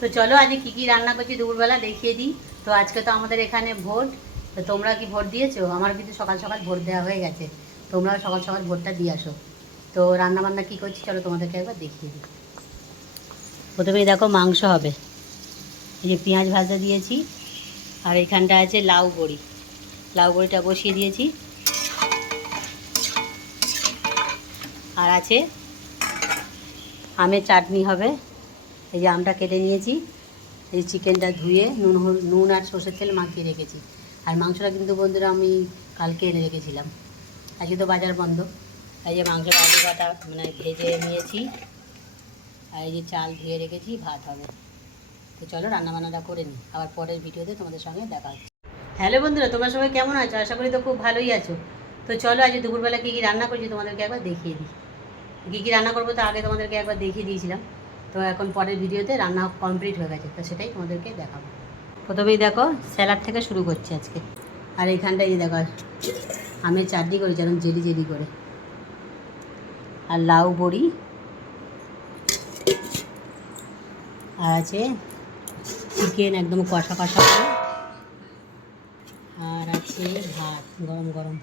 তো চলো আজকে কী কী রান্না করছি দুপুরবেলা দেখিয়ে দিই। তো আজকে তো আমাদের এখানে ভোট। তো তোমরা কি ভোট দিয়েছো? আমার কিন্তু সকাল সকাল ভোট দেওয়া হয়ে গেছে। তোমরাও সকাল সকাল ভোটটা দিয়ে আসো। তো রান্নাবান্না কী করছি চলো তোমাদেরকে একবার দেখিয়ে দিই। প্রথমেই দেখো মাংস হবে। এই যে পেঁয়াজ ভাজা দিয়েছি, আর এখানটা আছে লাউ বড়ি। লাউ বড়িটা বসিয়ে দিয়েছি। আর আছে আমের চাটনি হবে। এই যে আমটা কেটে নিয়েছি, এই চিকেনটা ধুয়ে নুন আর সর্ষের তেল মাখিয়ে রেখেছি। আর মাংসটা কিন্তু বন্ধুরা আমি কালকে এনে রেখেছিলাম, আজকে তো বাজার বন্ধ। এই যে মাংসটা আলু বাটা মানে ভেজে নিয়েছি, আর এই যে চাল ধুয়ে রেখেছি, ভাত হবে। তো চলো রান্নাবান্নাটা করে নিই, আবার পরের ভিডিওতে তোমাদের সঙ্গে দেখা হচ্ছে। হ্যালো বন্ধুরা, তোমরা সবাই কেমন আছো? আশা করি তো খুব ভালোই আছো। তো চলো আজকে দুপুরবেলা কী কী রান্না করছি তোমাদেরকে একবার দেখিয়ে দিই। কী কী রান্না করবো তো আগে তোমাদেরকে একবার দেখিয়ে দিয়েছিলাম। তো এখন পরের ভিডিওতে রান্না কমপ্লিট হয়ে গেছে, তো সেটাই তোমাদেরকে দেখাবো। প্রথমেই দেখো স্যালাড থেকে শুরু করছি আজকে। আর এইখানটায় দেখো আমের চাটনি করেছি একদম জেলি জেলি করে, আর লাউ বড়ি, আর আছে চিকেন একদম কষা কষা করে, আর আছে ভাত গরম গরম।